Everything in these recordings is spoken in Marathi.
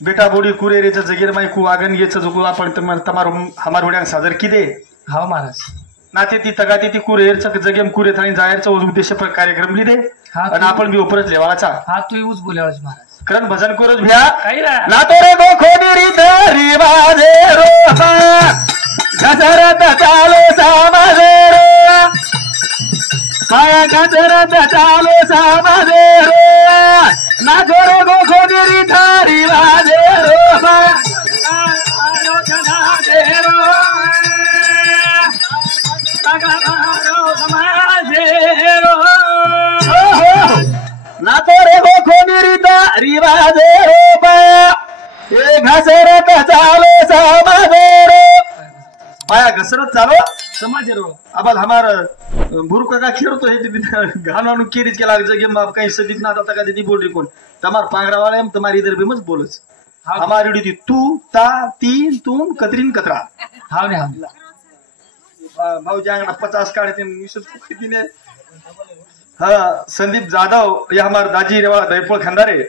बेटा बोडी कुरेरेचं जगीर माई कु आगन घ्यायचं जो आपण तमारू हमार उड्या सादर किदे हा महाराज नाते ती तगाते ती कुरेरचं जगेम कुरे थाणी जायचं उद्देश कार्यक्रम लिदे आणि आपण बी उपरच लेवाचा हा तू यूज बोलावच महाराज करण भजन करोच भ्या काही ना नातो रे गो खोडी री बाजे रो गजरत चालो सामाजे रो पाया गजरत चालो सामाजे रो नातो रे गो खोडी री बाजे रो नातो रे गो खोडी रिवाजे रो घसरत चालो समाजे रो पाया घसरत चालो समाज रो आबाल हमार भुरु का खेळतो हे घाणू केरीच केला जगे बाप काही सदित ना आता का ती बोल कोण तमार पांगरा वाले तुम्हारी इधर भी मत बोलच हमारी उडी तू ता तीन तुम कतरीन कतरा हाव ने भाऊ जांगना 50 काढते 20 किती ने हाँ संदीप जाधव या हमारे दाजी रेवाड़ा दैपल खंडारे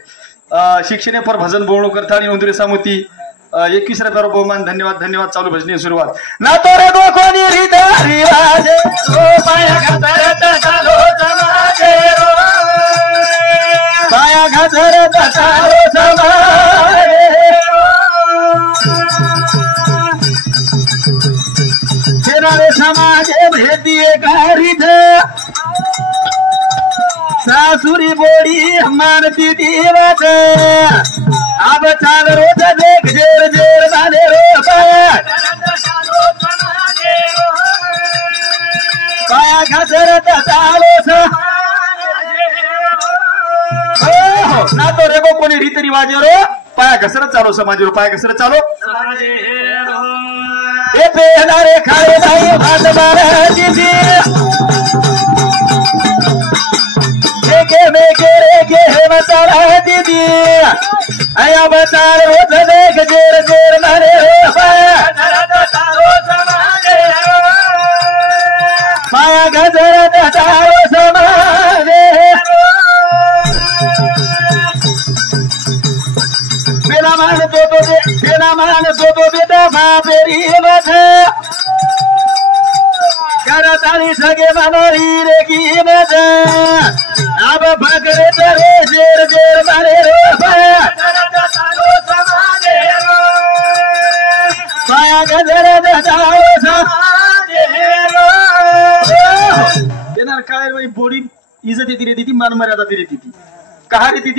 शिक्षण पर भजन बोलणो करता उंदरी सामुती 21 रुपये बहुमान धन्यवाद धन्यवाद चालू भजनी सुरुवात ना तो रे गो कोणी रिवाजे ओ पाया घसरत चालो समाजे रो पाया घसरत चालो समाजे रो समाजे भेदिए गारिध सासुरी बोडी मानती देवत अब चाल रोज देख जेर जेर माने रो पाया घसरत चालो ना तो रे गो कोणी रीत रिवाजे रो पाया घसरत चालो समाज रो पाया घसरत चालो ए पेहनारे खाए भाई भात मारा दीदी के बता दीदी आया बता रोज देख जेर जेर मारे रो पाया गजरत चारो समाजे बेला मान तो बेटा बापेरी बस करताली सगे मनोरी रे की बस अब भगरे तेरे जेर जेर मारे रो पाया गजरत चारो समाजे रो देणार काय बाई बोडी इज्जत येती रे ती मान मर्यादा ती रे ती कहा रे ती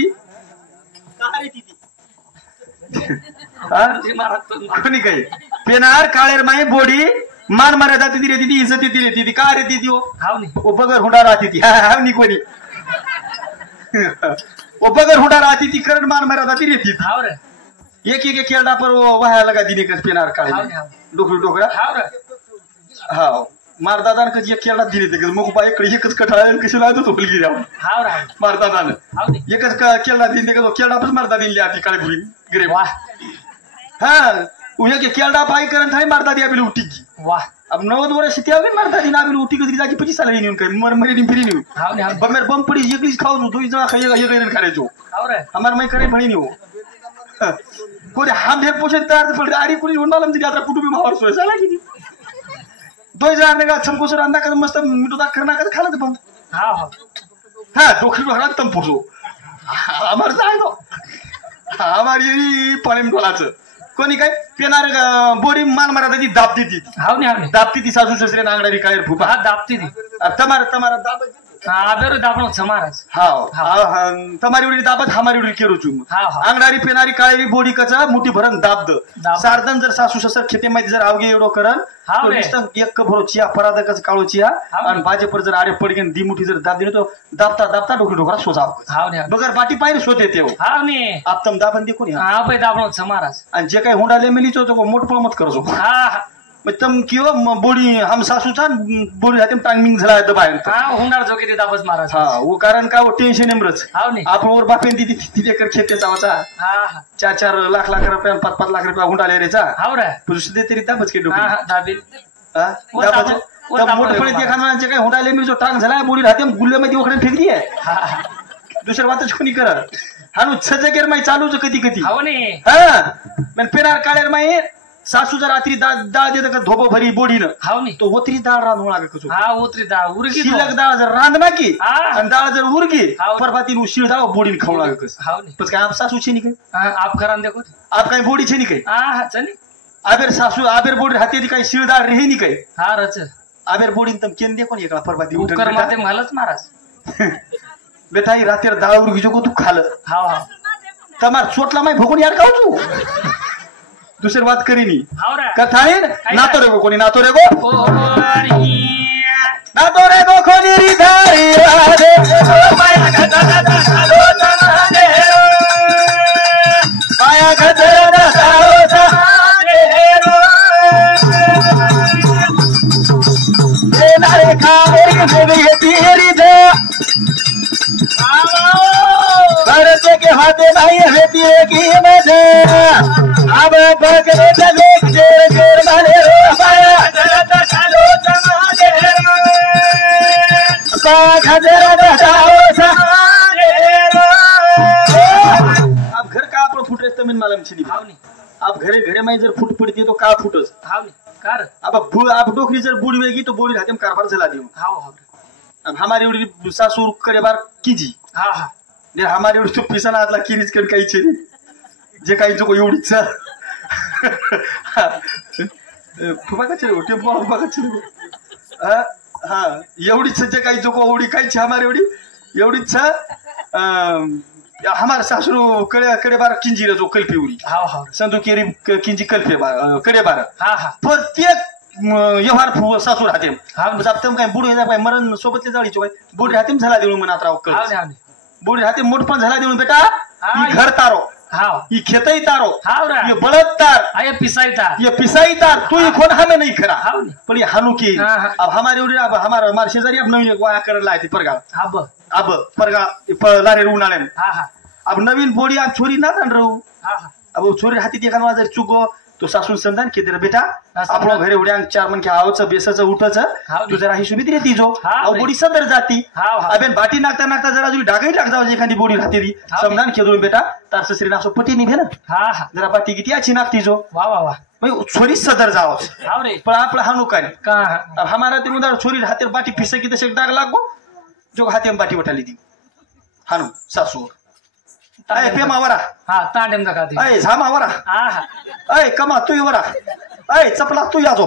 कोणी काय पेनार काळेर माई बोडी मान मर्यादा ती रे ती इज्जत येती रे ती का रे ती हो हाव नी उपगर हुंडा राहती ती हाव नी कोणी उपगर हुंडा राहती ती करण मान मर्यादा ती रे ती हाव रे एक एक खेळडा पर वाया लगा दिने कस पेनार काळे डोकरी डोकरा हाव रे हाव मारदादान कधी एक खेळडा दिले ते मग बा एकच कठाळ कशी लागतो तो फुलगी द्याव हाव रे मारदादान हाव नी एकच खेळडा दिले का खेळडा पण मारदा दिली आती काळे भुरी गिरे वाह हाँ उहे के खेळडा पाई करन थाई मारदा दिया बिल उठी वाह अब 90 वर्ष त्यावे मारदा दिना बिल उठी कधी जाकी 25 साल येऊन काय मर मरी फिरी नी हाव नी बमेर बम पडी एकलीच खाऊ तो इजा खाय ये करे जो हाव रे हमार मै करे भणी नी हो कोणी हम हे पोषे तयार पड आडी कोणी होणार आमची यात्रा कुटुंबी मावर सोय झाला की 2000 ने का छमको सर अंदा कर मस्त मिठो दा करना कर खाला ते पण हां हां हां डोखरी डोखरा तम पोसो हमार जाय दो हमार येरी पाणी बोलाचं कोणी काय पेनार बोडी मान मरादा ती दाब देती हाव नी दाबती ती सासू ससरे नांगडारी काळेर फुपा हा दाबती दी तमारा दाब आदर दाबणो समाराज हाव तमारी उडी दाबत हमारी उडी केरो चुम आंगडारी पेनारी काळेरी बोडी कचा मुठी भरन दाब द सारदन जर सासू ससर खेते माहिती जर आवगे एवढो करन तो निस्तं एक भरो चिया परादकच काळो चिया आणि बाजे पर जर आरे पडगेन दी मुठी जर दाब दिनो तो दाबता दाबता डोकरी डोकरा सोजाव हाव नी बगर पाटी पायरे सोते तेव हाव नी आपतम दाबन दे कोणी हा भाई दाबणो समाराज आणि जे काही हुंडाले मेलीचो तो मोठपळ मत करजो हा तम किंवा बोडी हम सासूचा बोडी हाते टांगमिंग झाला आहे बाहेर हा हुंडार जो किती दाबस महाराज हा वो कारण का वो टेन्शन एमरच हाव नी आपण वर बापेन ती तिथे कर खेते चावाचा हा 4 लाख रुपया 5 लाख रुपया हुंडाले रेचा हाव रे पुरुष दे तरी दाबच के डोकी हा दाबिल हा दाबच तब मोठपळे ते खाना जे काही हुंडाले मी जो टांग झाला बोडी हाते गुल्ले मध्ये उखडे फेकली आहे दुसरं वातच कोणी कर हानू छजगेर माई चालूच कधी कधी हाव ने हा पण पेनार काळेर माई सासू जर रात्री डाळ देत का धोबो भरी बोडीनं हाव ने तो ओतरी डाळ रांधू लागे कसो हा उतरी दा उरगी शिल्लक डाळ जर रांध ना की हा. आणि डाळ जर उरगी हाव. परभातीन शिळ डाळ बोडीन खाऊ लागे कस हाव ने पण काय आप सासू छे नी काय आप खरान देखो आप काय बोडी छे नी काय हा चली आबेर सासू आबेर बोडी हाती काय शिळ डाळ रेही नी काय हा रच आबेर बोडीन तम केन देखो नी एकला परभाती उठन उकर माते मलाच मारास बेटा रात्री डाळ उरगी जो तू खाल हाव हाव तमार चोटला माय भोगून यार खाऊ तू दुसरी बात करीनी हाव रे कथाळीन नातो रे गो कोणी नातो रे गो ओ नातो रे गो कोणी री धारी राधे माया गदगद सालो तनादे माया गदगद सालो तनादे ये नारे खारे मेरी तेरी दे भरते के हाथे नहीं है तेरे की मजे अब बगरे चले जेर जेर माने रो माया गदगद सालो तनादे आप घर का आपण फुट रस्ते में मालूम छे हाव ने आप घरे घरे में जर फुट पड़ती तो का फुटस हाव ने कार आप डोकरी जर बुड़ी वेगी तो बोड़ी हाथे में कारभार चला दियो हाव हाव अब हमारी उड़ी सासू करे बार कीजी हा हा ने हमारी उड़ी तो पिसा आतला किरीच कर काही छे जे काही जो एवढीच फुबा का चले टेम्पो फुबा का चले हा एवढीच जे काही जो एवढी काही छे हमारी एवढीच हमारे सासू कडे बार किंजी रे जो कल्पी उडी हाव हाव संदू केरी किंजी कल्पे बार कडे बार हा हा प्रत्येक व्यवहार सासू राहते हाव म्हणजे आपण काय बुडी काय मरण सोबतले जाळीचो काय बुडी राहते झाला देऊन म्हणत राव हाव ने हाव ने बुडी राहते मोठ पण झाला देऊन बेटा हा. ही घर तारो हाव ही खेतई तारो हाव रे ये बळद तार आये पिसाईता ये पिसाई तार तू ही खोन हमें नहीं खरा हाव ने पण ये हानू की हा, हा. अब हमारे उड़ी अब हमारे शेजारी अब नवीन वाया कर लाए थे परगा हाब अब परगा लारे उन्हाळे हा हा अब नवीन बोडी अब छोरी ना तन रहू हा हा अब वो छोरी हाती देखा जर चुको तो सासून संधान के तेरा बेटा असं आपण घरे उड्या चार मन के आवचं बेसचं उठचं हाव. तू जरा ही सुबित रे तीजो हाव अब रे. बोडी सदर जाती हाव, हाव. अबेन बाटी नाकता नाकता जरा जुली डागाई टाकता एखादी बोडी राहते ती हाव. संधान केदो बेटा तार ससरी नासो पटी निभे ना हा हा जरा बाटी किती अच्छी नाकती जो वा वा वा मग छोरी सदर जाओ हाव रे पण आपला हानू काय का अब हमारा ते उधर छोरी हाथे बाटी फिसे की तसे डाग लागो जो हाथे में बाटी उठाली दी हानू सासू अय पेमा वरा हा तांडेम का खाती अय झामा वरा हा हा अय कमा तू वरा अय चपला तू याजो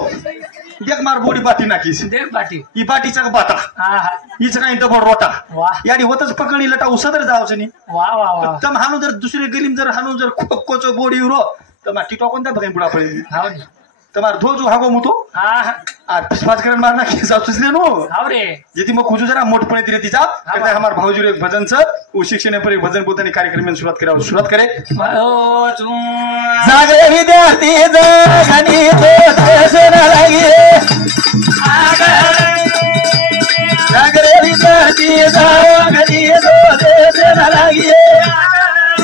देख मार बोडी बाटी नाकीस देख बाटी ही बाटीचा बाटा हा हा हीच काही डबल रोटा वा यानी होतच पकडी लटा उसदर जावचं नाही वा वा वा तम हानू जर दुसरी गलीम जर हानू जर कोचो बोडी उरो तर मा टिटो कोणता बघाय बुडा पडे हाव ने तमार धोजो हागो मुतो हा हा आ पिसपास करन मारना की जावचले नो हाव रे यदि म खुजू जरा मोठ पडे तिरे तिचा तर हमार भाऊजी एक भजन छ उ शिक्षण पर एक भजन बोलतानी कार्यक्रम में शुरुआत करे ओ चू जागे विद्यार्थी जगनी तो देश न लागे जागे विद्यार्थी जगनी तो देश न लागे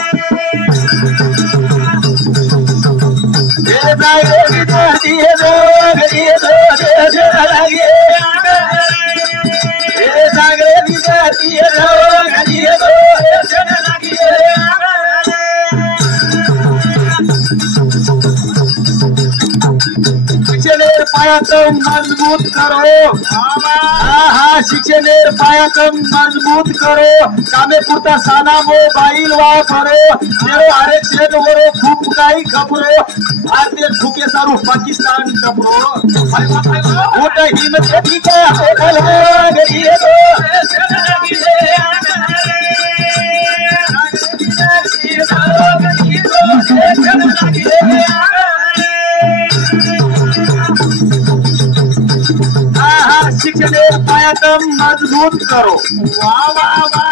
जागे विद्यार्थी जगनी तो देश न लागे जागे विद्यार्थी जगनी तो देश न लागे शिक्षणेर पायातम मजबूत करो हा शिक्षणेर पायातम मजबूत करो कामे पुरता साना मोबाईल वापरो तेरो आरक्षण वरो खूप काही खबरो भारतीय ठुके सारू पाकिस्तान खबरो मोठा हिमत ठीक आहे गरी शिक्षणेर पायातम मजबूत करो वा वा वा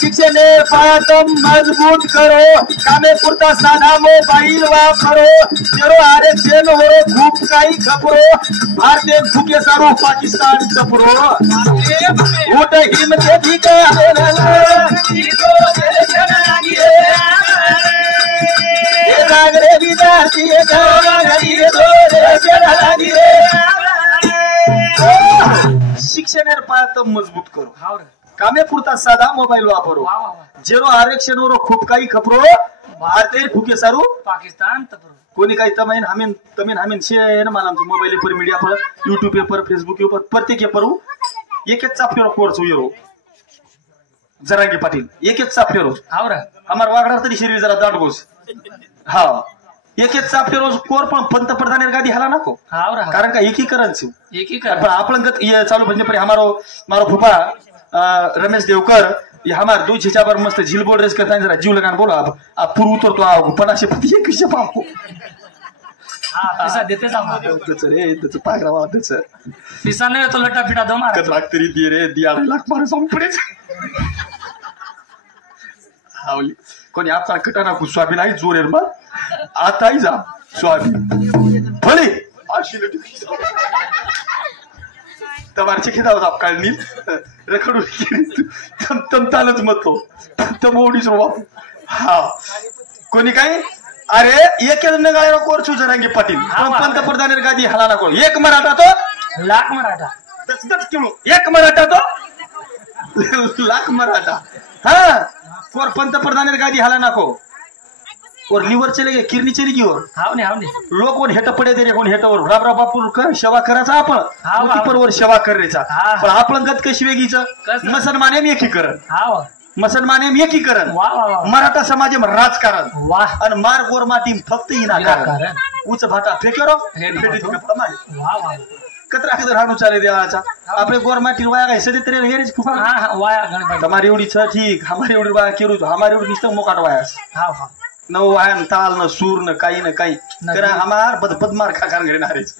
शिक्षणेर पायातम मजबूत करो कामे पुरता साधा मोबाईल वापरो तेरो आरक्षण वरो खूप काही खबरो भारतीय ठुके सारू पाकिस्तान खबरो मोठ हिमत ठीक आहे जागरे विद्यार्थी शिक्षण पायातम मजबूत करो हाव रे कामे पुरता साधा मोबाईल वापरो वा वा वा जेरो आरक्षण वर खूप काही खपरो भारतीय फुके सारू पाकिस्तान तपर कोणी काही तमीन हमीन शे ना मला मोबाईल पर मीडिया पर यूट्यूब पर फेसबुक पर प्रत्येक पर एक चाफ्यावर कोर्स येरो जरांगे पाटील एक चाफ्यावर हाव रा हमार वागणार तरी शरीर जरा दाट गोस हा एक चाफ्यावर कोर पण पंतप्रधान गादी हाला नको हाव रा कारण का एकीकरण छू एक ही कर पण आपण गत ये चालू भजने पर मारो फुफा रमेश देवकर ये हमार दो छिचाबर मस्त झील बोल रेस करता जरा जीव लगान बोलो आप पूर्व उतर तो आओ 550 पापो हा पैसा देते जा त्याचं रे त्याचं पागरा वाव त्याचं पैसा नाही तो लटा फिटा दो मारा कत लाख तरी दे रे दिया लाख मारे जाऊन पडे हावली कोणी आपला कटाना कु स्वामी नाही जोरेर मग आताही जा स्वामी भले अशी तमारचे खिदावत आप काढणी रखडू तम तालच मतो तम ओढीच रो हा कोणी काय अरे एक नगाळ्यावर कोर्स जरांगे पाटील पंतप्रधान गादी हाला नको एक मराठा तो लाख मराठा दस किलो एक मराठा तो लाख मराठा हा कोर पंतप्रधान गादी हाला नको और लिव्हर चले गे किरणी चली गी और हाव ने लोक कोण हेट पडे दे रे कोण हेटावर राबरा बापूर कर सेवा करायचा आपण वर सेवा करायचा पण आपण गत कशी वेगळीच मुसलमाने एकीकरण हाव मुसलमाने एकीकरण वा वा वा मराठा समाज राजकारण वाह आणि मार गोरमा टीम फक्त इनाकारण उच भाटा फेकेरो वा वा कतरा कतर हाणू चाले देवाचा आपले गोरमा टीम वाया काय सदी तरी हेरेच खूप हा हा वाया गणपती हमारी एवढी छ ठीक हमारी एवढी वाया केरू हमारी एवढी निष्ठ मोकाट वायास हाव हाव न वायन ताल न सूर न काही न काही करा हमार बदमार खाकार घरी नारेच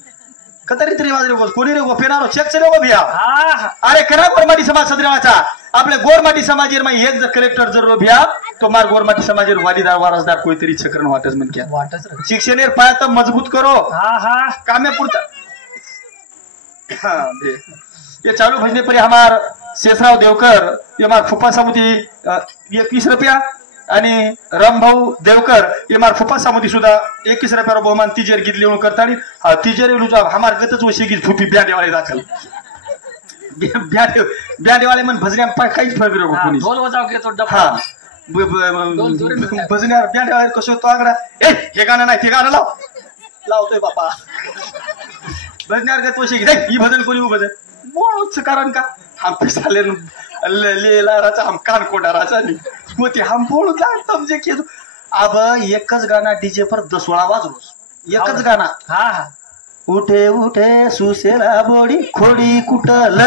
कतरी तरी वाजरे गोस कोणी रे गो पेनारो चेक चले गो भिया हा अरे करा गोरमाटी समाज सदरेवाचा आपले गोरमाटी समाजेर मा एक कलेक्टर जर भिया तो मार गोरमाटी समाजेर वालीदार वारसदार कोईतरी छकरण वाटस मन क्या वाटच रे शिक्षणेर पाया मजबूत करो हा हा कामे पुरता हाँ ये चालू भजने पर हमार शेषराव देवकर ये हमार फुप्पा सामुती 21 रुपया आणि रामभाऊ देवकर ये मार फुप्पा सामुती सुद्धा 21 रुपयावर बहुमान तिजेर गीत लिहून करतानी हा तिजेर लुजा हमार गतच वशी गीत फुपी ब्याडेवाले दाखल ब्याडेवाले मन भजन्या काहीच फरक नको कोणी ढोल वाजव के तो डब हा भजन्या ब्याडेवाले कसं तो आगडा ए हे गाणं नाही ते गाणं लावतोय बापा भजन्यावर गत वशी गीत ही भजन कोणी भजन मोच कारण का हम पिसाले लेला राजा हम कान कोडा राजा नहीं होते हम बोल समझे कि अब एकच गाना डीजे पर 10-16 वाजरोस एकच गाना हा हा उठे उठे सुसेला बोडी खोडी कुटल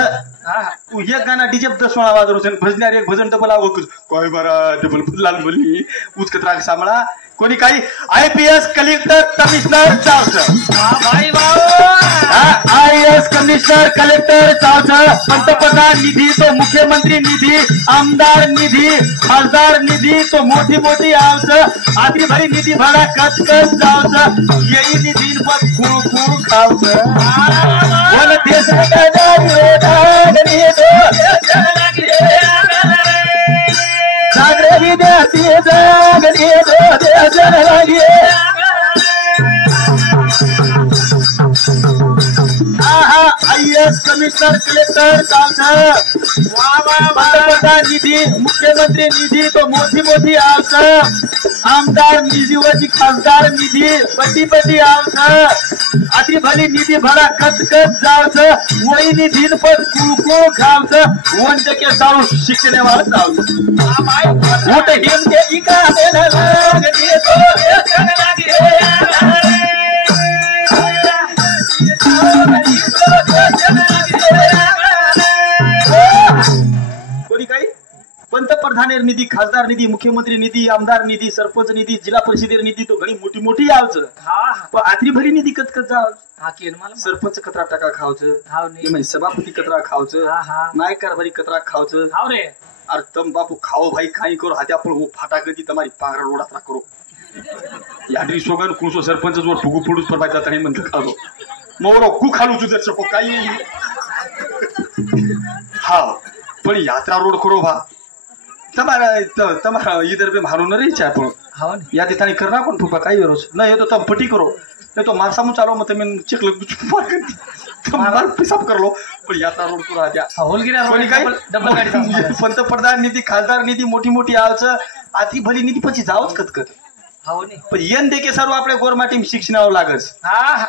हा एक गाना डीजे पर 10-16 वाजरोस भजनार एक भजन डबल आव कोई बरा डबल लाल बोली उचकत राग सांभळा कोणी काही आयपीएस कलेक्टर कमिशनर चावस भाई आईएएस कमिशनर कलेक्टर चावस पंतप्रधान निधी तो मुख्यमंत्री निधी आमदार निधी खासदार निधी तो मोठी मोठी आवस आधी भरी निधी भरा कच कच जावस यही निधी पर खूळ खूळ खावस बोल देश जागरी देती जागरी दो आईएएस कमिशनर कलेक्टर चालस पंतप्रधान निधी मुख्यमंत्री निधी तो मोठी मोठी आवस आमदार निधी वजी खासदार निधी पटी आवस आधी भली निधी भरा कच कच जावस वही निधी पण कुळकुळ खावस 1% चालू शिक्षणावर चावस मोठे हिम के इका कोणी काही पंतप्रधानेर निधी खासदार निधी मुख्यमंत्री निधी आमदार निधी सरपंच निधी जिल्हा परिषदेर निधी तो घणी मोठी मोठी यावच हा आतरी भरी निधी कतकत जाव हा केन मला सरपंच कतरा टाका खावच हाव नाही सभापती कतरा खावच हा हा नायकार भरी कतरा खावच हाव रे अरे तम बापू खाओ भाई खाई करो हाथ्या पण वो फाटा गती तुम्हारी पांगरा रोडात करो यादरी सोगन कुळसो सरपंच जोर फुगू फुडूस पर बायता तणी म्हणत खालो मोरो कु खालू तुझे सको काही हा पण यात्रा रोड करो भा तुम्हारा इधर पे मारू न रही चाहे पण हाव या ठिकाणी करना कोण फुपा काही रोज न येतो तम पटी करो नहीं तो मार सामू चालो मत मैं चिक लग मार कर तो मार पिसाब कर लो पण याचा रोड तू राजा होलगिऱ्या कोणी काय डबल गाडी पंतप्रधान निधी खासदार निधी मोठी मोठी आवच आती भली निधी પછી जावच कतकत हो नहीं पण येन देके सर्व आपल्या गोरमाटी शिक्षणावर लागस हाँ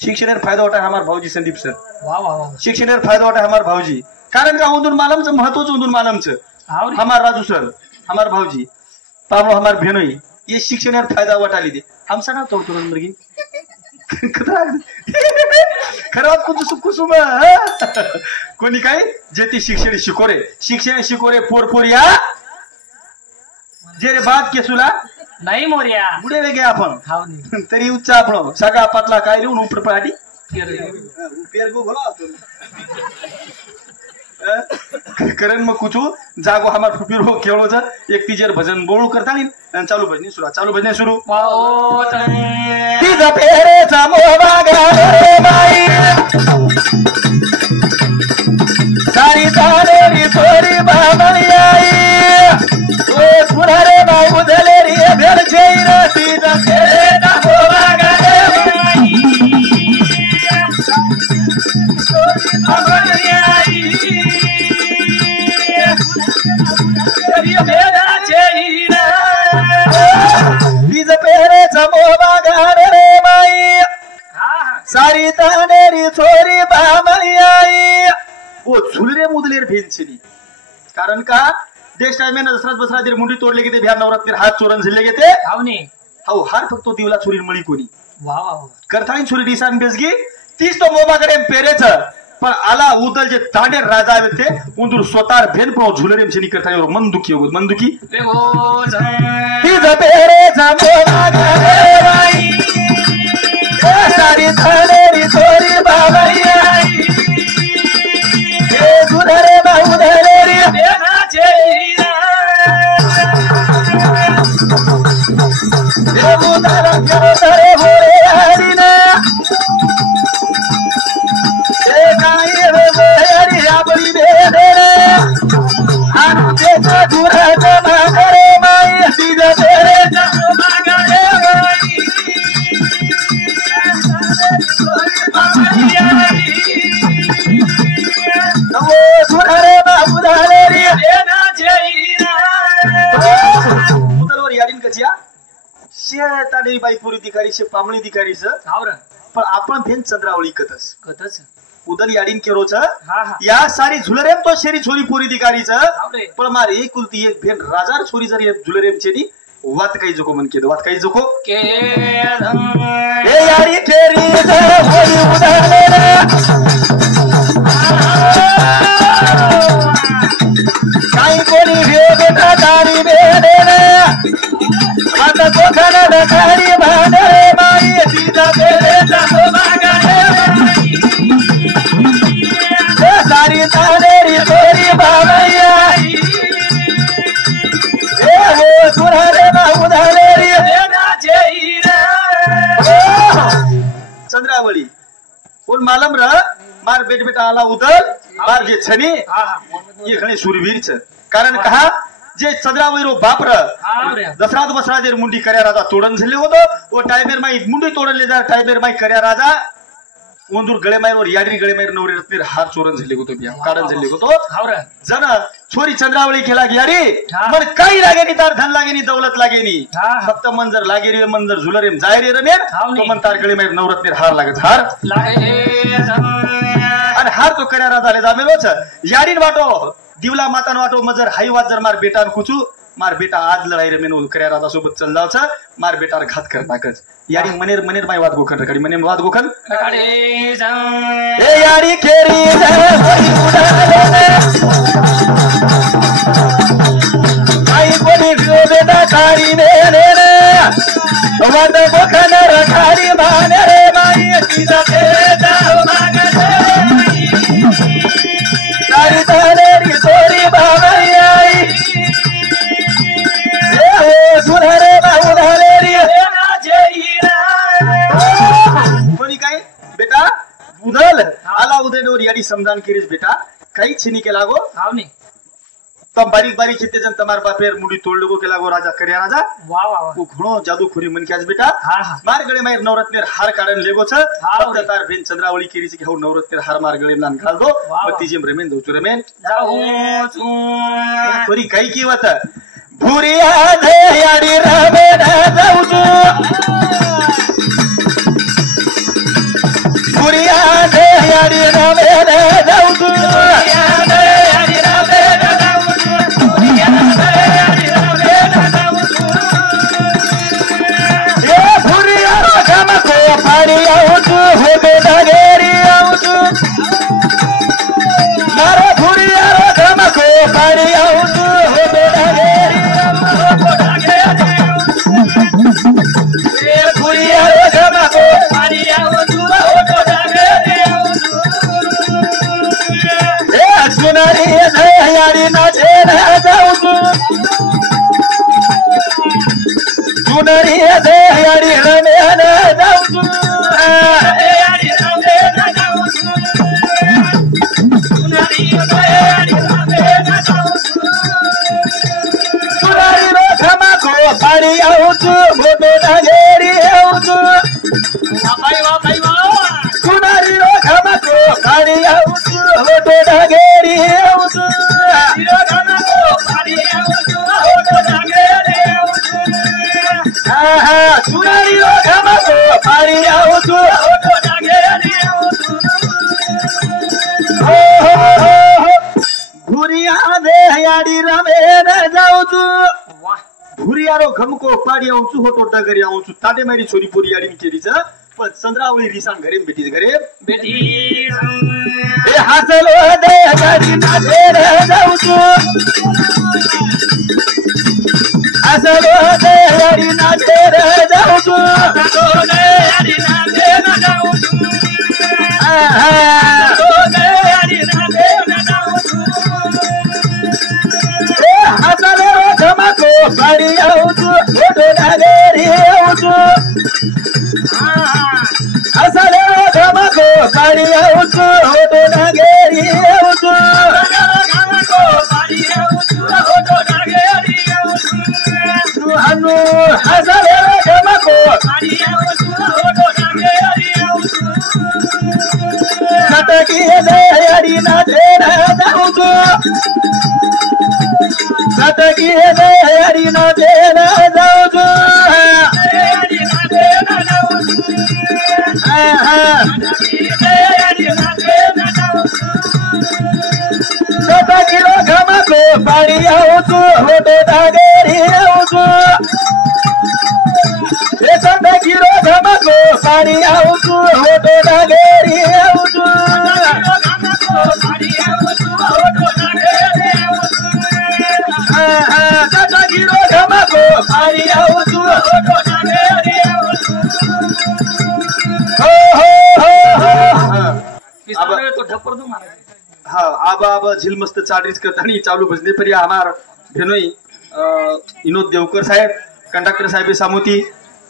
शिक्षणावर फायदा होता है हमारे भाऊजी संदीप सर वाह वाह वाह शिक्षणावर फायदा होता है हमारे भाऊजी कारण का उंदून मालमचं महत्वच उंदून मालमचं हाँ रे। हमार राजू सर हमार भाऊजी पावलो हमार भेनोई ये शिक्षणावर फायदा वाटाली दे हम सना तोड़ तोड़ मुर्गी खराब कुसुम कोणी काय जे ती शिक्षण शिकोरे पोर पोर या जे रे बात के सुला नहीं मोरिया पुढे वेगे आपण हाँ नहीं तरी उच्च आपण सगळा पातला काय रे उपर पाडी फिर पेर गो भला करण मग कुछ जागो हमार फुपीर हो खेळो ज एक तिजर भजन बोलू करता नाही चालू भजने सुरू तिचा पेरेचा मोबा रे माई सारी तारेरी थोरी बाबाई ओ पुरारे बाबू धले रे भेड छैर तिचा पेरेचा मोबा रे माई बीज पेरेचा मोबा रे माई सारी तानेरी छोरी बामई आई ओ झुलरे मुदलेर भेंचली कारण का देश टाइम में दसरात बसरात मुंडी तोडले गेते बिहार नवरात्र हात चोरन झिल्ले गेते हाँ नहीं हो हार फक्त दिवला चोरी मळी कोणी वाह वाह वाह करताळी चोरी दिसान बेसगी तीच तो मोबाकडे पेरेच पण आला उदल जे तांडे राजा आहे ते उंदूर स्वतः भेन पण झुलरेम शनी करताळी मन दुखी हो मन दुखी तीच पेरेचा मोबा रे माई सारी थानेरी छोरी बाबाई आई ए गुधरे बाबू धरे रे देना चाहिए देवू दारा करे होरे हरिना ए काई रे हरि आपली बेदे रे आनु देखा गुरा मागरे माई सीधा तेरे मागरे माई गुरारे बाबू धरे रे देना चाहिए उदलवर याडीन कचिया शेताने बाई पुरी दिखारी शे पामणी दिखारी स हाव रे पण आपण भेन चंद्रावळी कतस उदल याडीन केरोच हाँ हाँ या सारी झुलरेम तो शेरी छोरी पुरी दिखारीच हाव रे पण मार एकुलती एक भेन राजार छोरी जरी झुलरेम चेनी वात काही जोको मन केद वात काही जोको के ए यारी केरी जे होई उदाले रे काही कोणी भेटा दारी बेदे रे आता कोखना दखारी भाने माई सीधा तेरे मागा रे सारी तानेरी छोरी बाबाई आई ए हो सुरारे बाबू धरे रे देना चाहिए चंद्रावळी कोण मालम र मार बेटा आला उदल मार जे छनी हाँ हाँ ये खणे सुरवीरच कारण कहा जे चंद्रावळी रो बाप र हाँ रे दसरात बसरात मुंडी कर्या राजा तोडन झेले होतो ओ टायमेर माई मुंडी तोडले जा टायमेर माई कर्या राजा ओंदूर गळे मायर और याडरी गळे मायर नवरे रत्नेर हार चोरन झेले होतो बिया कारण झेले होतो हाव रे जन छोरी चंद्रावळी खेला गियारी हाँ। मन काही लागेनी तार धन लागेनी दौलत लागेनी हाँ। फक्त मन जर लागे रे मन जर झुलरेम जाय रे रमेर हाव तो नी। मन तार गळे मायर नवरत्नेर हार लागत हार लागे आणि हार तो कर्या राजा जामेलोच याडीन वाटो दिवला मातान वाटो मजर हाई वाज जर मार बेटान कुचू मार बेटा आज लढाई रे मेनू कर्या राजा सोबत चल जावच मार बेटार घात कर टाकच याडी मनेर मनेर माई वाद गोखन रकडी मनेर वाद गोखन ए याडी केरी जे होई उडाले आई कोणी बेटा कारी ने रे वाद गोखन रखाडी माने रे माई सीधा तेरे मागे सारी तानेरी छोरी बाबाई आई सुधारे बाबू धरे रे कोणी काय बेटा उदल आला उदयनवर याडी समजान केरीस बेटा काही छिनी के लागो हाव नहीं तम बारीक बारीक खेते जन तमार बापेर मुड़ी तोड़ लोगो के लागो राजा करिया राजा वाह वाह वाह वो घणो जादू खोरी मन के आज बेटा हाँ हाँ मार गळे मार नवरत्नेर हार काढन लेगो छ हाँ, फक्त तार बेन चंद्रावळी केरीची घेऊ नवरत्नेर हार मार गळे नान घाल दो वाह, मग तिची रमेन दो रमेन जाऊ चू खोरी काही की वत भुरिया धयाडी रमेन जाऊ भुरिया धयाडी रमेन जाऊ भुरियारो घमको पाडी आउँछु होटो डगरी आउँछु ताडे मारी छोरी पोरी आडी केरी छ पण चंद्रावळी रिसान घरे बेटी घरे बेटी ए हासलो दे गाडी नाचेर जाऊछु हासलो दे गाडी नाचेर जाऊछु हासलो दे गाडी नाचेर जाऊछु हासलो दे गाडी नाचेर जाऊछु ए हासलो घमको पाडी आउँछु होटो डगरी आउँछु असले घमको पाडी आउँछु होटो डगरी आउँछु अनु असले घमको पाडी आउँछु होटो डगरी आउँछु सटकी देहरी नाचेर जाउँछु सटकी देहरी नाचेर जाउँछु किलो घमको पाडी आउँछु होटो डगरी आउँछु किलो घमको पाडी आउँछु होटो डगरी आउँछु किलो घमको पाडी आउँछु होटो डगरी आउँछु तो ढप्पर दो मारा हाँ आबा आबा झील मस्त चाडरीच करतानी चालू भजने पर हमार भेनोई विनोद देवकर साहेब कंडक्टर साहेब सामोती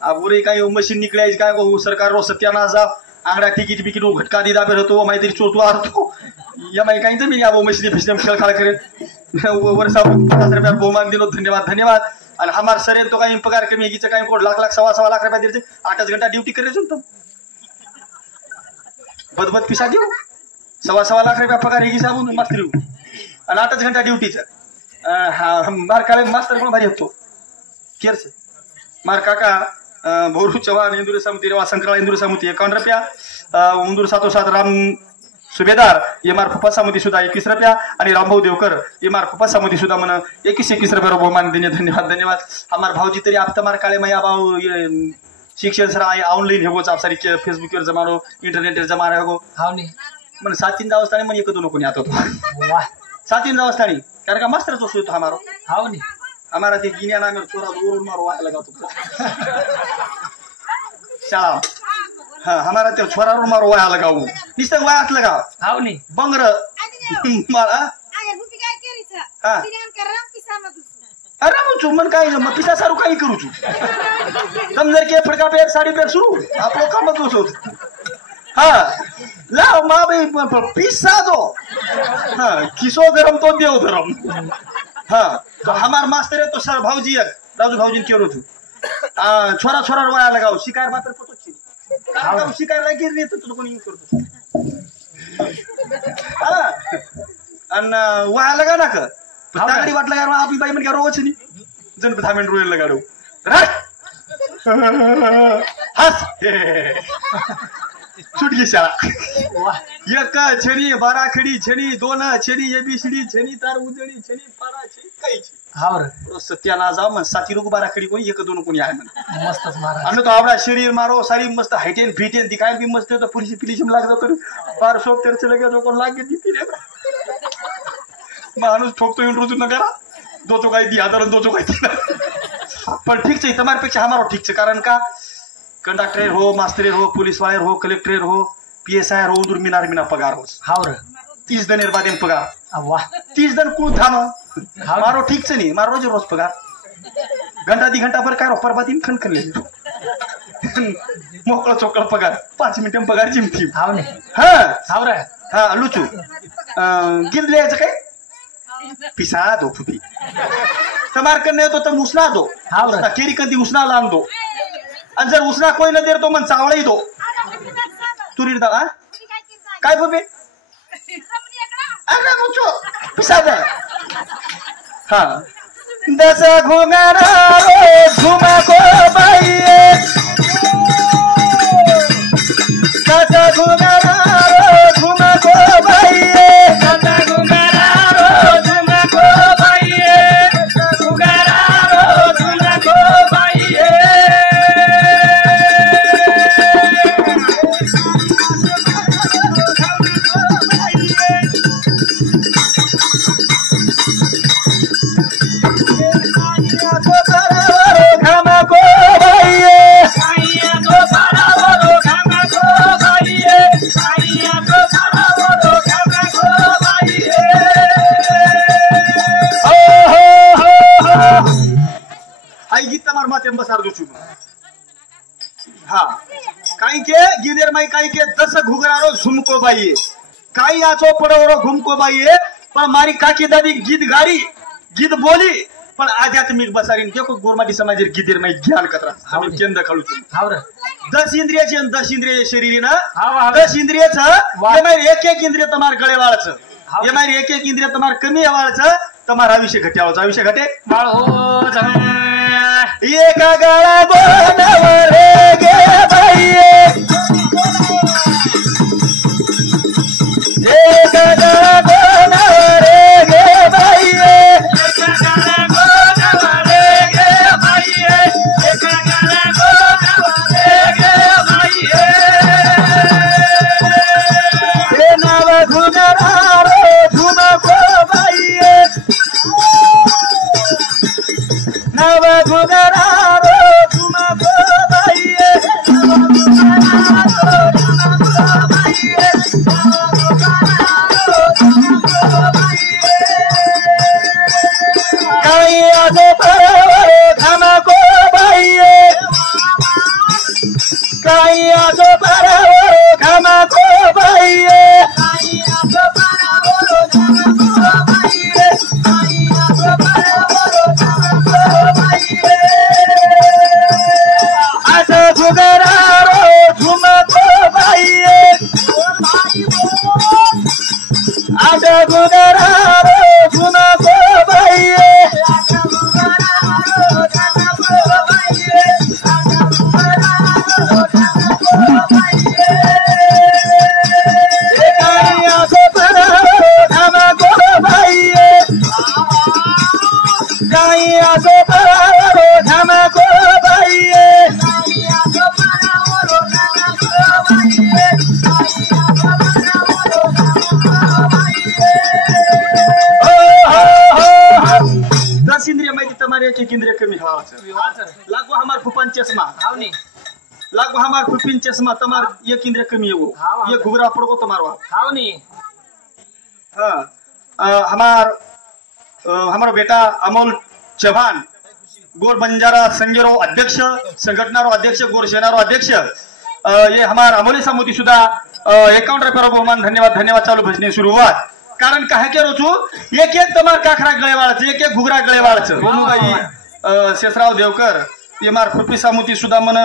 अब उरे काय मशीन निकले काय सरकार रो सत्यानाश जा आंगड़ा टिकिट बिकिट घटका दी दाबे रहतो माहिती चोटू आरतो या माई काय जमीन आबो मशीन फिसने खेळ खाळ करे वर्षा 50 रुपया बहुमान दिनो धन्यवाद धन्यवाद आणि हमार सरे तो काय पगार कमी कीचे काय कोड लाख लाख सवा लाख रुपया देते 8 घंटा ड्यूटी करे तुम बदबद पिसा देऊ सवा लाख रुपया पगार ही साबून मास्तर आणि 8 घंटा ड्यूटीचा हा मार काळे मास्तर कोण भारी होतो केरच मार काका भोरू चव्हाण इंदूर समिती रेवा संकरा इंदूर समिती 51 रुपया उंदूर 707 राम सुभेदार एमआर फुफा समिती सुद्धा 21 रुपया आणि रामभाऊ देवकर एमआर फुफा समिती सुद्धा मन 21 रुपया बहुमान देने धन्यवाद धन्यवाद हमार भाऊजी तरी आप तमार काळे मैया भाऊ शिक्षण सर ऑनलाइन हेगो आप सारी फेसबुक वर जमानो इंटरनेट वर जमा हेगो हाव नी मन 7 अवस्था मन एक दोन कोणी आता वाह 7 अवस्था कारण का मास्टर तो सुतो हमारो हाव नी हमारा ते गिनिया नाम छोरा दूर मारो वाया लगा तो शाला हाँ हमारा ते छोरा रो मारो वाया लगाऊ निस्ते वायात लगा हाव नी बंगर मारा हां अरे मग चुमन काय मग पिसा सारू काही करू छु तम जर के फडका पे साडी पे सुरू आपलो काम तोच होत हां लाव मा बाई पिसा दो हां किसो गरम तो देव गरम हाँ तो हमार मास्टर है तो सर भाऊजी राजू भाऊजी केरो छु छोरा छोरा वाया लगाओ शिकार मात्र पतो छी कारण शिकार लागी रे तो कोणी करतो हां अन वाया लगा ना का तागडी वाट लगा आपली बाई म्हण रोज नी जन धामेन रोयल लगाडो हस छूट गई शाळा एक छेनी बारा खडी छेनी दोन छेनी एबीसीडी छेनी तार उजळी छेनी पारा छेनी काही छे हाव रे सत्याला जाव मन साती रुग बारा खडी कोणी एक दोन कोणी आहे म्हण मस्तच महाराज आणि तो आवडा शरीर मारो सारी मस्त हाइटेन फिटेन ती काय बी मस्त तो पुरीची पिलीशी लाग जातो पार शोक तेरचे लगे जो कोण लागे ती रे माणूस ठोकतो येऊन रोज न करा दो तो काय दी आदर दो तो काय दी पण ठीक छे तुम्हारे पेक्षा हमारो ठीक छे कारण का कंडक्टर हो मास्टर हो पुलिस वाले हो कलेक्टर हो पीएसआई हो उदूर मिनार मिना पगार हो हाव रे 30 दिन बाद पगार वाह 30 दिन कुल थानो मारो ठीक छे नी मारो रोज रोज पगार घंटा दी घंटा पर काय रो परबादी खन खन ले मोकळा चोकळा पगार 5 मिनिटं पगार जिमती हाव ने हां रे हां लुचू गिरलेचं काय पिसा दो फुटी तमार करने तो तुम उसना दो उसना केरी कंदी उसना लान दो आणि जर उसना कोई न दे तो मन चावळा ही दो तुरी दा काय बोबे अरे मुचो पिसा दे हां दस घुंगरा रे घुमा को बाईए दस घुंगरा रे घुमा को बाईए दस घुंगरा रे घुमा को बाईए घुंगरा रे घुमा को बाईए काही के गिदेर माई काही के 10 घुगरारो झुमको बाई काही आचो पडवरो घुमको बाई पण मारी काकी दादी गीत गारी गीत बोली पण आध्यात्मिक बसारीन देखो गोरमाटी समाजेर गिदेर माई ज्ञान कतरा हम केंद्र खालू हाव रे 10 इंद्रियाचे 10 इंद्रिय शरीरी ना 10 इंद्रियचं ये मारी एक एक इंद्रिय तमार गळे वाळचं ये मारी एक एक इंद्रिय तमार कमी वाळचं तमार आयुष्य घट्यावचं आयुष्य घटे बाळ हो एका गळा बोनावर गे बाई एका गळा बोनावर गे बाई एका गळा बोनावर गे बाई एका गळा बोनावर गे बाई हे नाव घुगरा रे झुमको बाई नाव घुगरा रे झुमको बाई काही आजो बरोबर घामको बाई काही आजो बरोबर घामको बाई आजो घुगरा रो झुमको बाई आजो घुगरा रो झुमको बाई काही आजो बरोबर घामको बाई दस इंद्रिय माहिती तुम्हारे एक इंद्रिय कमी हवाचं लागो हमार फुपान चष्मा लागो हमार फुपिन चष्मा तमार एक इंद्रिय कमी हो ये घुगरा पड़गो तुम्हारो हमारा बेटा अमोल चौहान गोर बंजारा संघेरो अध्यक्ष संघटनारो अध्यक्ष गोर सेनारो अध्यक्ष ये हमार अमोली सामुदी सुद्धा 51 रुपये बहुमान धन्यवाद धन्यवाद चालू भजनी सुरुवात कारण काय के रोचू एक एक तमार काखरा गळेवाळाचं एक एक घुगरा गळेवाळाचं रोनुबाई शेषराव देवकर एमआर पृथ्वी सामुती सुद्धा मन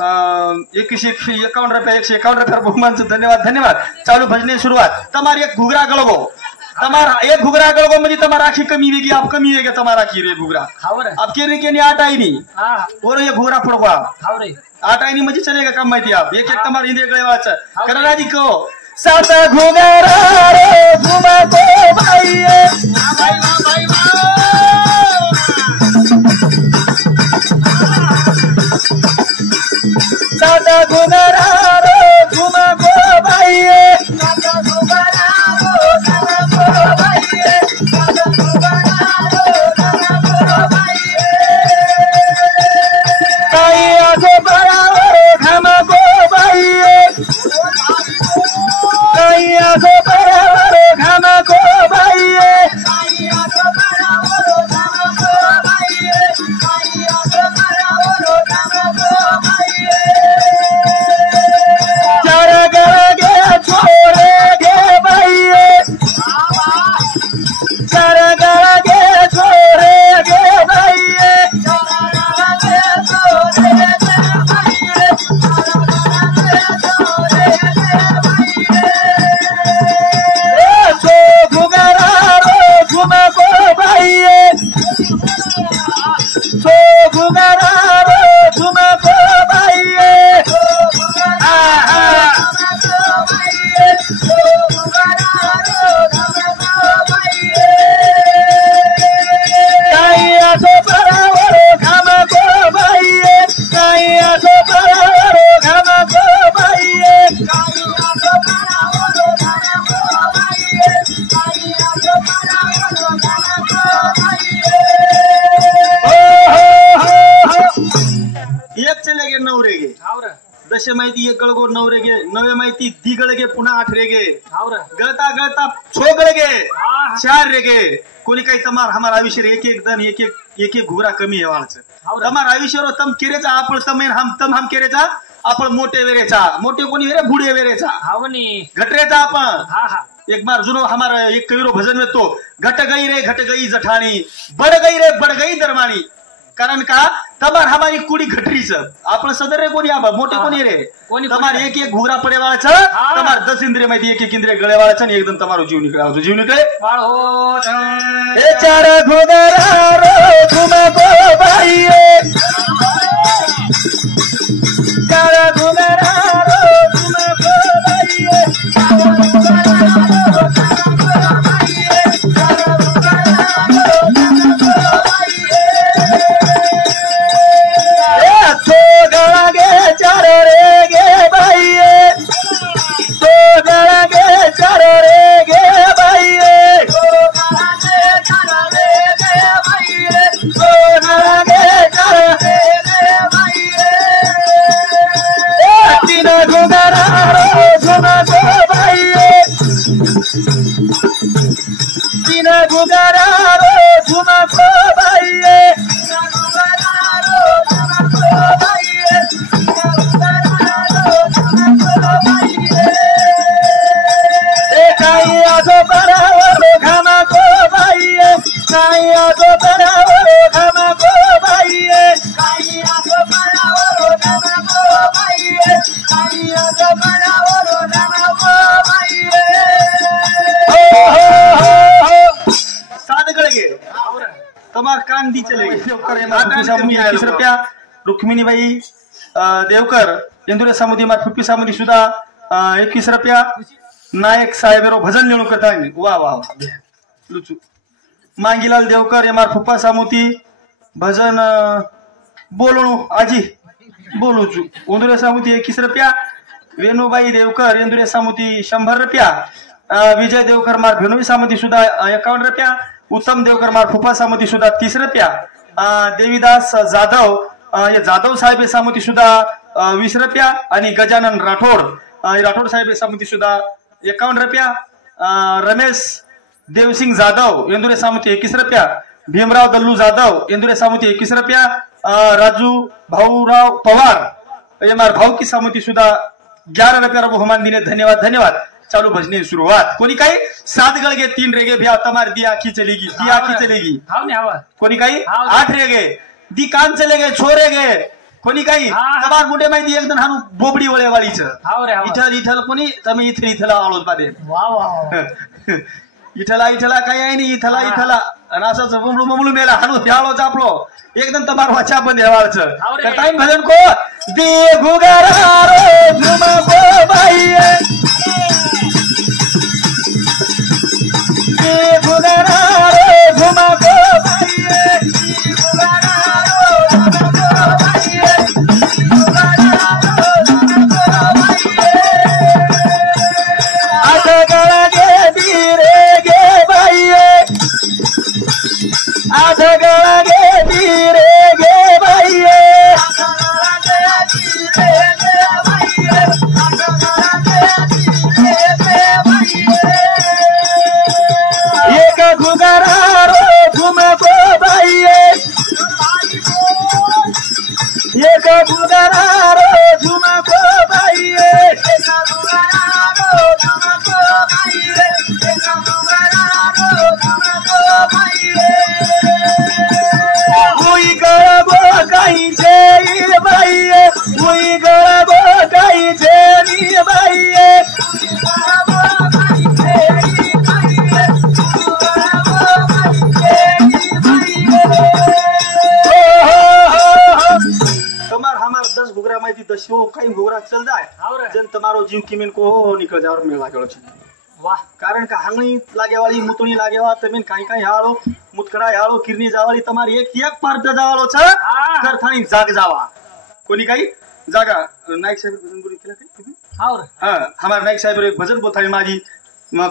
151 रुपया 151 रुपया बहुमानचं धन्यवाद धन्यवाद चालू भजने सुरुवात तमार एक घुगरा गळगो तमार एक घुगरा गळगो म्हणजे तमार आखी कमी वेगी आप कमी वेगे तमार आखी रे घुगरा आप के रे के नी आठ आई नी और ये घुगरा फड़वा आठ आई नी म्हणजे चलेगा काम माहिती आप एक एक तमार इंद्रिय गळेवाचं करणाजी को साता घुगरा रे घुमा को भाई साता घुगरा रे घुमा को भाई साता घुगरा रो घुमा को भाई साता घुगरा रो घुमा को भाई काई आजो बड़ा घुमा को भाई काई आजो बड़ा घुमा को भाई काई आजो बड़ा घुमा को भाई काई आजो बड़ा घुमा को भाई चारा गगे छोड़े गे भाई चारा गगे छोड़े गे भाई चारा गगे छोड़े गे भाई छोड़े गे भाई सो घुगरा रो घुमा को भाई सो घुगरा रो घुमा को भाई एक चले गे नवरे गे दशे माहिती एक गळगो नवरे गे नवे माहिती दी गळगे पुन्हा आठ रे गे गळता गळता छो गळगे चार रे गे कोणी काही तमार हमार आयुष्य एक एक दन एक एक घुगरा कमी आहे वाळचं तमार आयुष्य तम केरेचा आपण तमेन हम केरेचा आपण मोठे वेरेचा मोठे कोणी वेरे बुडे वेरेचा घटरेचा आपण एक बार जुनो हमारा एक कविरो भजन में तो घट गई जठाणी बड गई दरमाणी कारण का तमार हमारी कुडी घटरीच आपण सदर रे कोणी आबा मोठे कोणी रे तमार एक एक घुगरा पडेवाळाचं तमार 10 इंद्रिय माहिती एक एक इंद्रिय गळेवाळाचं आणि एकदम तमारो जीव निकळावतो जीव निकळे हे चार घुगरा रो घुमा को भाई चार घुगरा रो घुमा को भाई तमार कांदी चले रुपया रुक्मिणीबाई देवकर इंदुरे सामुदी मार फुप्पी सामुदी सुद्धा 21 रुपया नायक साहेबरो भजन निवडून करता वा वा लुचू मांगीलाल देवकर एमार फुप्पा सामुती भजन बोलणू आजी बोलूचू इंदुरे सामुती 21 रुपया वेणुबाई देवकर इंदुरे सामुती 100 रुपया विजय देवकर मार भेनोई सामुती सुद्धा 51 रुपया उत्तम देवकर मार फुप्पा सामुती सुद्धा 30 रुपया देवीदास जाधव जाधव साहेब सामुती सुद्धा 20 रुपया आणि गजानन राठोड साहेब सामुती सुद्धा 51 रुपया रमेश देवसिंग जाधव इंदुरे सामुती 21 रुपया भीमराव दल्लू जाधव इंदुरे सामुती 21 रुपया राजू भाऊराव पवार एमआर भाऊ की सामुती सुद्धा 11 रुपया बहुमान दिने धन्यवाद धन्यवाद चालू भजनी सुरुवात कोणी काही 7 गळगे 3 रेगे भ्या तमार दी आखी चलेगी दी आखी चलेगी हाव ने हवा कोणी काही हाँ। 8 रेगे दी कान चलेगे छोरे गे कोणी काही हाँ। तमार मुंडे माहिती एकदम हानू बोबडी वळेवाळीच हाव रे हाव इथल इथल कोणी તમે इथला आलोच बादे वा वा इथला काही आहे नाही इथला आणि असंच बुमलू बुमलू मेला हानू त्याळो चापलो एकदम तमार वाचा पण देवाळचं हावरे. तर टाइम भजन को दे गुगारा रो झुम गो बाई दे गुगारा रो झुम गो बाई दे गुगारा रो झुम गो बाई गुगारा रो झुम गो बाई आधा गळा गे धीरे गे बाई आधा गळा गे धीरे गे बाई एक घुगरा रो झुम गो बाई एक घुगरा रो झुम गो बाई उई गळबो काही जे बाई उई गळबो काही जे बाई તમાર હમાર 10 ઘુગરા માંથી 10 કઈ ઘુગરા ચલ જાય हाव रे જન તમારો જીવ કિમીન કો નીકળ જાવર મેળ લાગ્યો છે वाह કારણ કે હાંગણી લાગેવાળી મૂતણી લાગેવા તમે કાઈ કાઈ હાળો મુતકડા હાળો કિરની જાવાળી તમારી એક પાર્ટ જાવાળો છે હા. કરથાણી જાગ જાવા કોની કાઈ जागा नाईक साहेब भजन बोली केला काय हाव रे हा हमार नाईक साहेब एक भजन बोलताळी माझी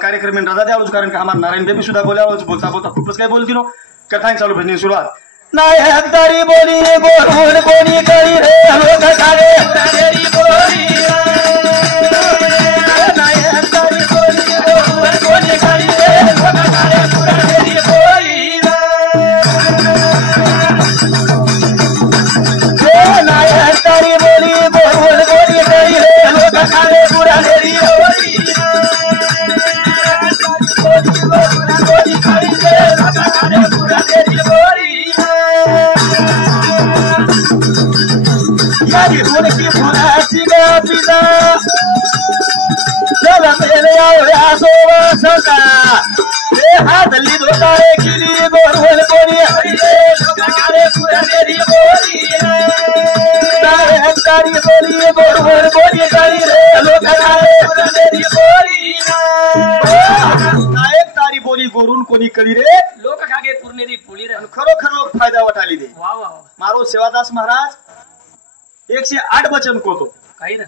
कार्यक्रम में रजा द्यावच कारण का हमार नारायण बेबी सुद्धा बोलावच बोलता बोलता खूपच काय बोलती नो कथांनी चालू भजनी सुरुवात नायक दारी बोली गोरहुन कोणी करी रे लोक खाले उराडेरी बोली नायक दारी बोली गोरहुन कोणी करी रे लोक खाले उराडेरी बोली नायक दारी बोली गोरहुन कोणी करी रे लोक खाले उराडेरी बोली कोणी करी रे लोक खाले उराडेरी बोली यादी उनकी फुलाची पिता चला मेरे आवड्या सोबसता हे हातली धोताळे किली गोरवल कोणी हरिले लोकांकडे पुरालेली बोली नायकदारी बोली गोरवल कोणी करी रे लोकांकडे पुरालेली बोली नायकदारी बोली गोरून कोणी करी रे लोक खागे पुरनेरी पुली रे खरोखर लोक फायदा वाटाली दे वाह वाह मारो सेवादास महाराज 108 बचन को तो काही रे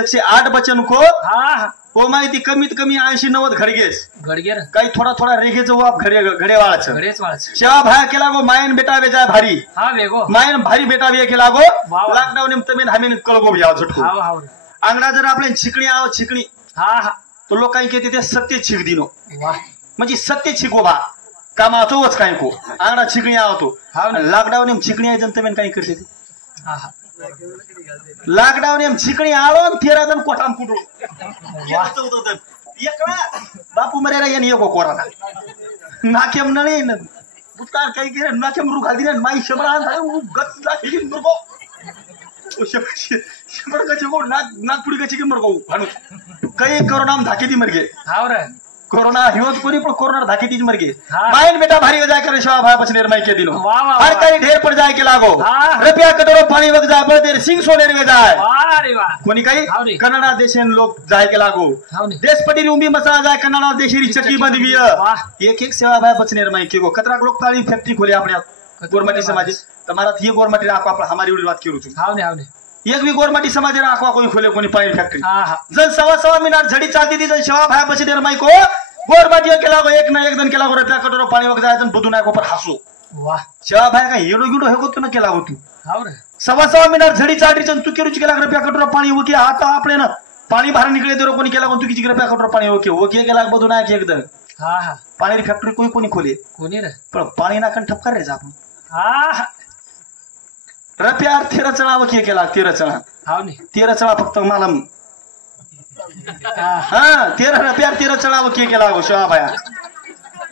108 बचन को हा हा हो माहिती कमीत कमी 80-90 घडगेस गडगे रे काही थोडा थोडा रेघेचं वाप घडेवाळाचं गडेच वाळच सेवा भाया केला गो मायन बेटा वेजा भारी हा वेगो मायन भारी बेटा वे केला गो वा. लॉकडाऊन तमेन हमेन कळगो या झटको हाव हाव रे अंगडा जर आपल्या छिकणी आव छिकणी हा हा तो लोक काही कहते ते सत्य छिक दिनो वाह म्हणजे सत्य छिको बा कामाचोच काय को अंगडा छिकणी आवतो हाव ना. लॉकडाऊन छिकणी आहे जनतमेन काही करते ते हा हा लॉकडाऊन छिकणी आलो तेरा जण कोठाम कुठो वाह बापू मरेरा यानी एको कोराना नाकेम नळे बुतकार काही केले नाकेम रुखा दिले माई शबरा गच लाखी मुरगो शबर कचे को नागपुरी कचे की मुरगो भानु काही कोरोना धाके दी मरगे हाव रे कोरोना हिवत कोणी पण कोरोना धाके दी मरगे हाँ. मायन बेटा भारी हो जाए करे शवा भाई बच निर्मय के दिनो वाह, वाह, हर वाह. काही ढेर पड़ जाए के लागो हाँ. रुपया कटोरो पाणी वग जाए बळदेर सिंग सोनेर वे जाए वाह रे वाह कोणी काही हाव रे. कन्नडा देशेन लोक जाय के लागो हाव ने देश पटी उंबी मसा जाय कन्नडा देशेरी चक्की बंद भी वाह. एक सेवा भाई बचनेर माई के गो खतराक लोक ताळी फॅक्टरी खोली आपल्या गोरमाटी समाज तुम्हारा ये गोरमाटी राखो आपला हमारी उडी बात करू तू हाव ने एक भी गोरमाटी समाज राखवा कोणी खोले कोणी पाणी फॅक्टरी हा हा जल सवा मिनिट झडी चालती ती जल सेवा भाई बचनेर माई को गोरमाटी केला गो एक ना एक जण केला गो रुपया कटोरो पाणी वग जाय बदू नाही को पर हसू वाह सेवा भाई का हिरो गिडो हे गोतो न केला गो तू हाव रे सवा मिनिट झडी चालती चन तू केरुची केला रुपया कटोरो पाणी वकी आता आपले ना पाणी बाहेर निकळे देरो कोणी केला कोण तू किती रुपया कटोरो पाणी वकी केला बदू नाही एकदम हा हा पाणी फॅक्टरी कोणी खोले कोणी रे पण पाणी नाकन ठपकार रे आपण हा हा रुपया 13 चणा वकी केला 13 चणा हाव ने 13 चणा फक्त मला हाँ 13 रुपया 13 चढ़ावो के लागो शोभा भाया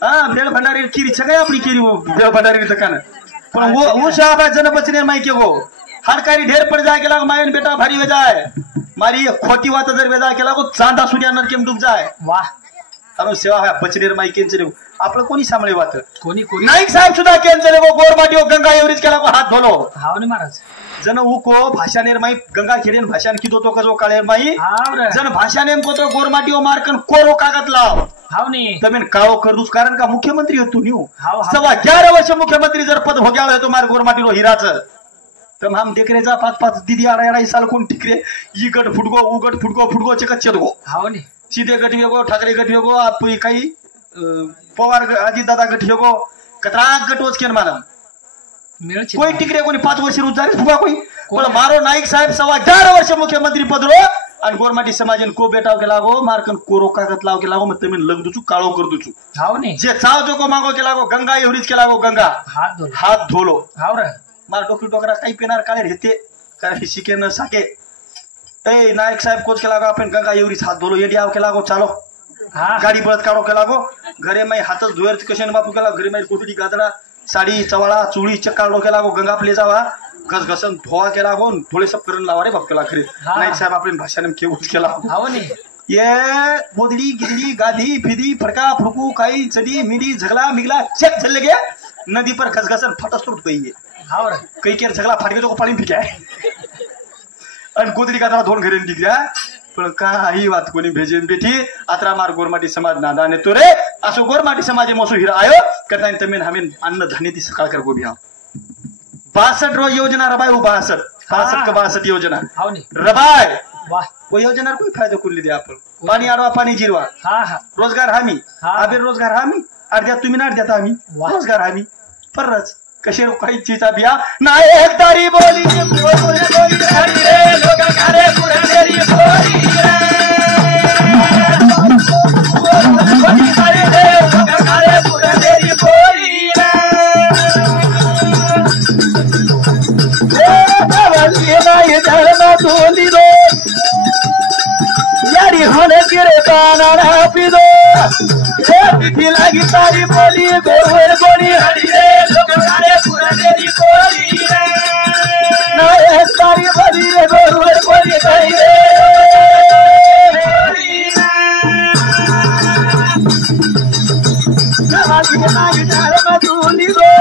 हाँ भेड़ भंडारी कीरी छगे अपनी कीरी वो भेड़ भंडारी तकन पर वो शोभा जन बचने माई के वो हर कारी ढेर पड़ जाए के लागो मायन बेटा भारी हो जाए मारी खोटी बात जर वेजा के लागो चांदा सुडिया नरकेम डूब जाए वाह अनु सेवा है बचनेर माई केंचले आपलं कोणी सांभाळे वात कोणी कोणी नाईक साहेब सुद्धा केंचले वो गोरमाटियो गंगा एवरीज केला को हात धोलो हाव ने महाराज जन उको भाषानेर माई गंगा खेडेन भाषान किदो तो कजो काळेर माई हाव रे जन भाषानेम को तो गोरमाटियो मारकन कोरो कागद लाव हाव ने तमेन काळो करदूस कारण का मुख्यमंत्री हो तू न्यू हाव हाव सवा 11 वर्ष मुख्यमंत्री जर पद भोग्याळ है तुम्हार गोरमाटिरो हिराचं तम हम देख रहे जा 5-5 दीदी आड़ा साल कोण टिकरे ई गट फुटगो उ गट फुटगो चे कच्चे दो हाव ने सीधे गट वेगो ठाकरे गट वेगो आप काही पवार अजित दादा गट वेगो कतरा गट वचकेन मानम मिळ कोई टिकरे कोणी 5 वर्ष रोजगारी फुगा कोई पण मारो नाईक साहेब सवा 11 वर्ष मुख्यमंत्री पदरो आणि गोरमाटी समाजन को बेटाव के लागो मारकन कोरो कागद लाव के लागो मत तमेन लगदुचू काळो करदुचू हाव ने जे चाव जो को मागो के लागो गंगा एवरीज के लागो गंगा हात धोलो हाव रे मार डोकरी डोकरा काही पेनार काळे रहते कारण शिके न साके ए नायक साहेब कोच के लागो आपण गंगा एवरीज हात धोलो एडी आव के लागो चालो हां गाडी बळत काढो के लागो घरे मै हातच धुएर कशन बापू केला घरे मै कोटडी गादडा साडी चवाळा चुळी चक्का डोके लागो गंगा प्ले जावा घसघसन धोवा के लागो थोडे सब करून लावा रे बाप केला खरे नायक साहेब आपण भाषाने केवच केला हाव ने ये बोदडी गिदडी गाधी फिदी फड़का फुकू काई चडी मिडी झगला मिगला चेक चल गया नदी पर घसघसन फटस्तुट गई हाव रे कई केर झगला फाट गयो तो पाणी फिक्या आणि गोदडी गादडा धोन घरे निघल्या पण काही वात कोणी भेजेन बेठी आत्रा मार गोरमाटी समाज नादाने तो रे असो गोरमाटी समाजे मोसो हिरा आयो करताइन तमेन हमेन अन्न धान्य ती सकाळ कर गोबिया 62 रो योजना रबाय 62 का 62 योजना हाव ने रबाय वाह वो योजना कोई फायदा कुल्ली दे आपण पाणी आडवा पाणी जिरवा हां हां रोजगार हमी अबे रोजगार हमी अर्ध्या तुम्ही नाट देता आम्ही रोजगार हमी परच कशे काही चीज बिया नाही एकदारी बोली बोली रे लोक करे पुराणेरी बोली रे लोक करे पुराणेरी बोली रे नाही धर्म बोली रो यारी होने गिरे दाना पिदो पिठी लागी तारी बोली गोर गोरी हरी रे लोक करे पुराणेरी बोली नाय तारी बोली गोर गोरी हरी रे नवाजी नाई धर्म बोली रो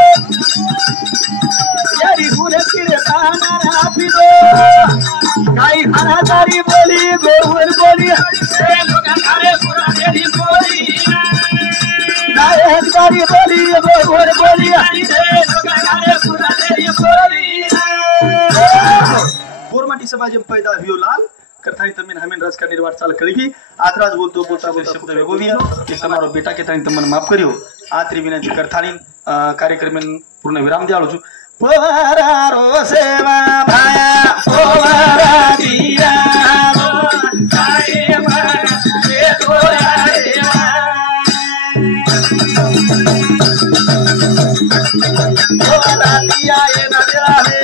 यारी होने गिरे दाना पिदो काई हरा तारी बोली गोर गोरी हरी रे लोक करे पुराणेरी बोली नायकदारी बोली गोर बोली गोरमाटी समाज पैदा हियो लाल कथाई तमिन हमें रस का निर्वाह चाल करेगी आतराज बोलतो बोलता बोल शब्द वेगोविया कि तमारो बेटा के ताइन तमन माफ करियो आत्री विनंती करतानी कार्यक्रम पूर्ण विराम दियालो छु परारो सेवा भाया पोरा दिया ताए मारा रे तोरा देवा दिया ये नजरा है